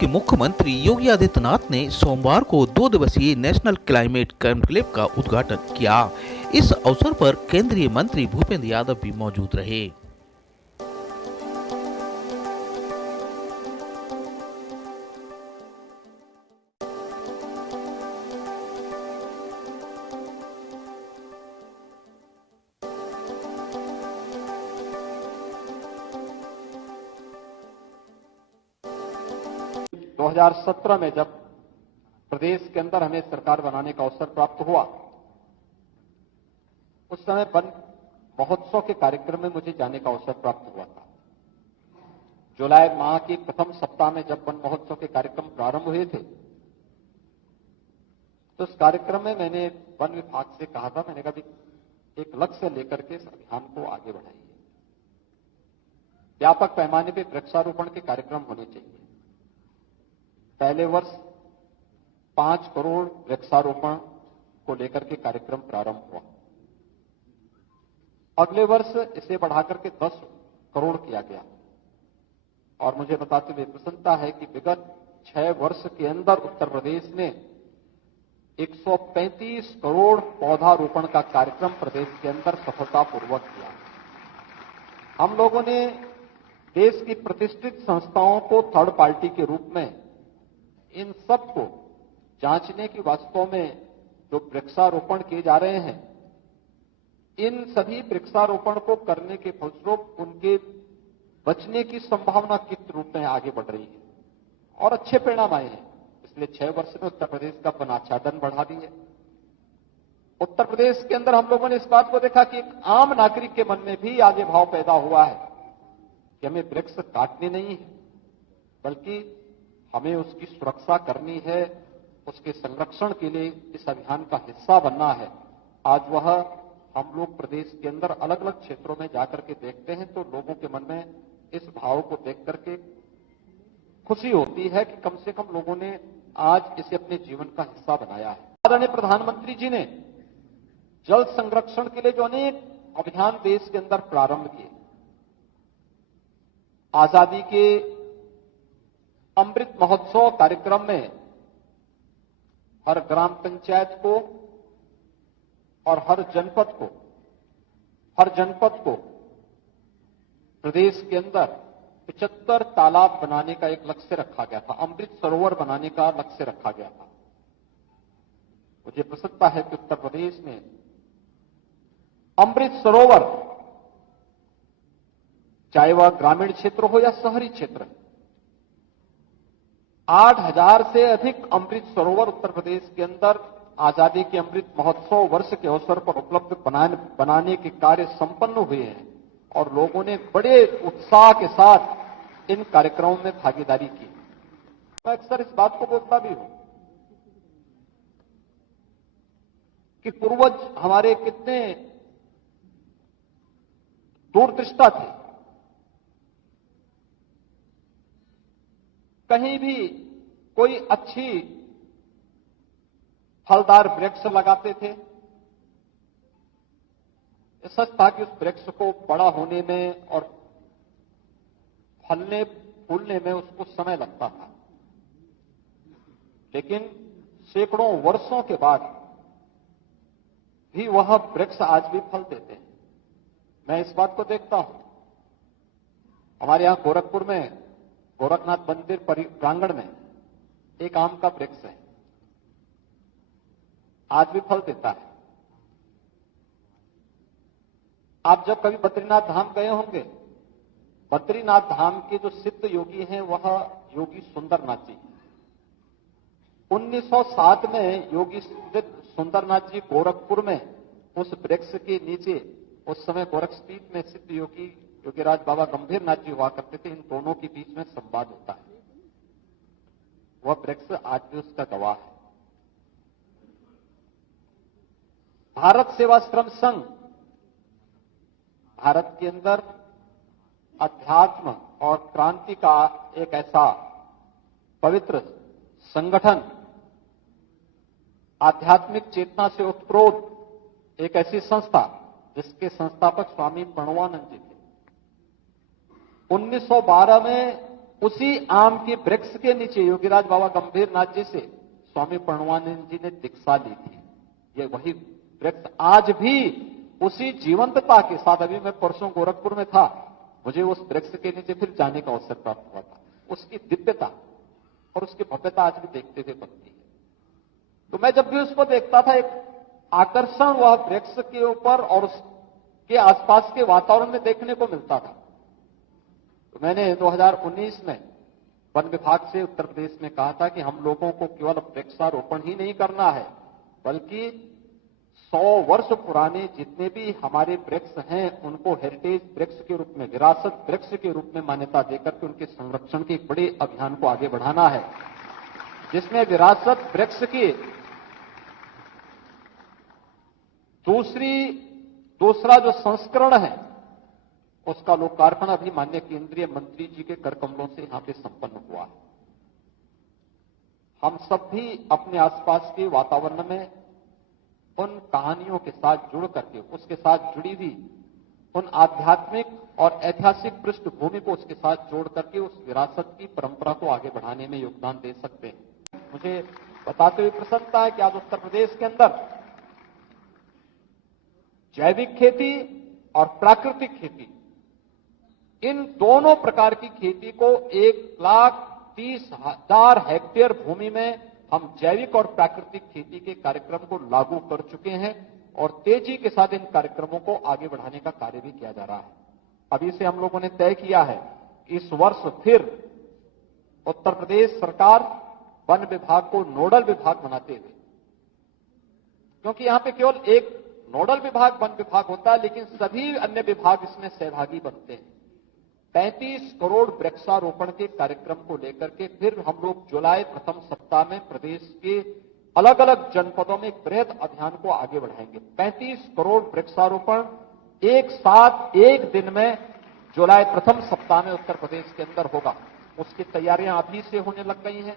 के मुख्यमंत्री योगी आदित्यनाथ ने सोमवार को 2 दिवसीय नेशनल क्लाइमेट कॉन्क्लेव का उद्घाटन किया। इस अवसर पर केंद्रीय मंत्री भूपेंद्र यादव भी मौजूद रहे। दो 2017 में जब प्रदेश के अंदर हमें सरकार बनाने का अवसर प्राप्त हुआ, उस समय वन महोत्सव के कार्यक्रम में मुझे जाने का अवसर प्राप्त हुआ था। जुलाई माह के प्रथम सप्ताह में जब वन महोत्सव के कार्यक्रम प्रारंभ हुए थे, तो उस कार्यक्रम में मैंने वन विभाग से कहा था, मैंने कहा एक लक्ष्य लेकर के इस अभियान को आगे बढ़ाइए। व्यापक पैमाने पर वृक्षारोपण के कार्यक्रम होने चाहिए। पहले वर्ष 5 करोड़ वृक्षारोपण को लेकर के कार्यक्रम प्रारंभ हुआ। अगले वर्ष इसे बढ़ाकर के 10 करोड़ किया गया और मुझे बताते हुए प्रसन्नता है कि विगत 6 वर्ष के अंदर उत्तर प्रदेश ने 135 करोड़ पौधारोपण का कार्यक्रम प्रदेश के अंदर सफलतापूर्वक किया। हम लोगों ने देश की प्रतिष्ठित संस्थाओं को थर्ड पार्टी के रूप में इन सब को जांचने की वास्तव में जो वृक्षारोपण किए जा रहे हैं, इन सभी वृक्षारोपण को करने के फलस्वरूप उनके बचने की संभावना किस रूप में आगे बढ़ रही है और अच्छे परिणाम आए हैं। इसलिए 6 वर्ष में उत्तर प्रदेश का वनाच्छादन बढ़ा दी है। उत्तर प्रदेश के अंदर हम लोगों ने इस बात को देखा कि एक आम नागरिक के मन में भी आगे भाव पैदा हुआ है कि हमें वृक्ष काटने नहीं है, बल्कि हमें उसकी सुरक्षा करनी है, उसके संरक्षण के लिए इस अभियान का हिस्सा बनना है। आज वह हम लोग प्रदेश के अंदर अलग अलग क्षेत्रों में जाकर के देखते हैं तो लोगों के मन में इस भाव को देख करके खुशी होती है कि कम से कम लोगों ने आज इसे अपने जीवन का हिस्सा बनाया है। आदरणीय प्रधानमंत्री जी ने जल संरक्षण के लिए जो अनेक अभियान देश के अंदर प्रारंभ किए, आजादी के अमृत महोत्सव कार्यक्रम में हर ग्राम पंचायत को और हर जनपद को प्रदेश के अंदर 75 तालाब बनाने का एक लक्ष्य रखा गया था, अमृत सरोवर बनाने का लक्ष्य रखा गया था। मुझे प्रसन्नता है कि उत्तर प्रदेश ने अमृत सरोवर, चाहे वह ग्रामीण क्षेत्र हो या शहरी क्षेत्र, 8000 से अधिक अमृत सरोवर उत्तर प्रदेश के अंदर आजादी के अमृत महोत्सव वर्ष के अवसर पर उपलब्ध बनाने के कार्य संपन्न हुए हैं और लोगों ने बड़े उत्साह के साथ इन कार्यक्रमों में भागीदारी की। मैं अक्सर इस बात को बोलता भी हूं कि पूर्वज हमारे कितने दूरदृष्टा थे। कहीं भी कोई अच्छी फलदार वृक्ष लगाते थे, सच था कि उस वृक्ष को बड़ा होने में और फलने फूलने में उसको समय लगता था, लेकिन सैकड़ों वर्षों के बाद भी वह वृक्ष आज भी फल देते हैं। मैं इस बात को देखता हूं। हमारे यहां गोरखपुर में गोरखनाथ मंदिर प्रांगण में एक आम का वृक्ष है, आज भी फल देता है। आप जब कभी बद्रीनाथ धाम गए होंगे, बद्रीनाथ धाम के जो सिद्ध योगी हैं वह योगी सुंदरनाथ जी। 1907 में योगी सुंदरनाथ जी गोरखपुर में उस वृक्ष के नीचे, उस समय गोरखपीठ में सिद्ध योगी योगीराज बाबा गंभीरनाथ जी हुआ करते थे। इन दोनों के बीच में संवाद होता है। वह वृक्ष आज भी उसका गवाह है। भारत सेवाश्रम संघ भारत के अंदर अध्यात्म और क्रांति का एक ऐसा पवित्र संगठन, आध्यात्मिक चेतना से उत्प्रोत एक ऐसी संस्था जिसके संस्थापक स्वामी प्रणवानंद जी थे। 1912 में उसी आम के वृक्ष के नीचे योगीराज बाबा गंभीर नाथ जी से स्वामी प्रणवानंद जी ने दीक्षा ली थी। ये वही वृक्ष आज भी उसी जीवंतता के साथ, अभी मैं परसों गोरखपुर में था, मुझे उस वृक्ष के नीचे फिर जाने का अवसर प्राप्त हुआ था। उसकी दिव्यता और उसकी भव्यता आज भी देखते हुए बनती है। तो मैं जब भी उसको देखता था, एक आकर्षण वह वृक्ष के ऊपर और उसके आसपास के वातावरण में देखने को मिलता था। तो मैंने 2019 में वन विभाग से उत्तर प्रदेश में कहा था कि हम लोगों को केवल वृक्षारोपण ही नहीं करना है, बल्कि 100 वर्ष पुराने जितने भी हमारे वृक्ष हैं उनको हेरिटेज वृक्ष के रूप में, विरासत वृक्ष के रूप में मान्यता देकर के उनके संरक्षण के एक बड़े अभियान को आगे बढ़ाना है, जिसमें विरासत वृक्ष की दूसरा जो संस्करण है उसका लोकार्पण अभी माननीय केंद्रीय मंत्री जी के कर कमलों से यहां पे संपन्न हुआ है। हम सब भी अपने आसपास के वातावरण में उन कहानियों के साथ जुड़ करके, उसके साथ जुड़ी हुई उन आध्यात्मिक और ऐतिहासिक पृष्ठभूमि को उसके साथ जोड़ करके उस विरासत की परंपरा को आगे बढ़ाने में योगदान दे सकते हैं। मुझे बताते हुए प्रसन्नता है कि आज उत्तर प्रदेश के अंदर जैविक खेती और प्राकृतिक खेती, इन दोनों प्रकार की खेती को 1,30,000 हेक्टेयर भूमि में हम जैविक और प्राकृतिक खेती के कार्यक्रम को लागू कर चुके हैं और तेजी के साथ इन कार्यक्रमों को आगे बढ़ाने का कार्य भी किया जा रहा है। अभी से हम लोगों ने तय किया है कि इस वर्ष फिर उत्तर प्रदेश सरकार वन विभाग को नोडल विभाग बनाते हुए, क्योंकि यहां पे केवल एक नोडल विभाग वन विभाग होता है, लेकिन सभी अन्य विभाग इसमें सहभागी बनते हैं। 35 करोड़ वृक्षारोपण के कार्यक्रम को लेकर के फिर हम लोग जुलाई प्रथम सप्ताह में प्रदेश के अलग अलग जनपदों में एक बृहद अभियान को आगे बढ़ाएंगे। 35 करोड़ वृक्षारोपण एक साथ एक दिन में जुलाई प्रथम सप्ताह में उत्तर प्रदेश के अंदर होगा। उसकी तैयारियां अभी से होने लग गई हैं।